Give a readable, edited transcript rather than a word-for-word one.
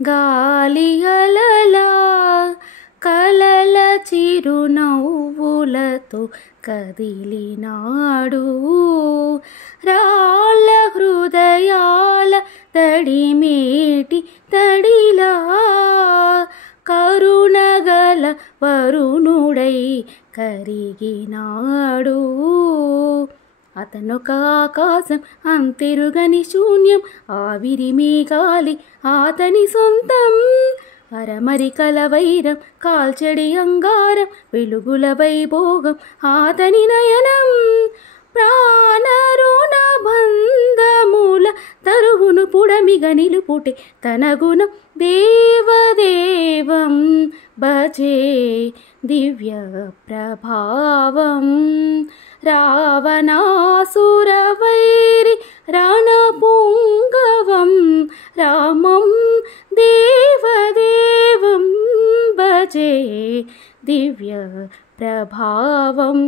గాలి అలలా కలల చిరునవ్వులతో కదిలినాడు రాళ్ళ హృదయాల తడిమేటి తడిలా కరుణగల వరుణుడై కరిగినాడు అతనొక ఆకాశం అంతెరుగని శూన్యం ఆవిరి మేఘాలి అతని సొంతం అరమరికల వైరం కాల్చెడి అంగారం వెలుగుల వైభోగం అతని నయనం ప్రాణరుణ బంధముల తరువును పుడమిగ నిలుపుటే తన గుణం దేవదేవం భజే దివ్య ప్రభావం రావణాసురవైరి రణపుంగవం రామం దేవదేవం భజే దివ్య ప్రభావం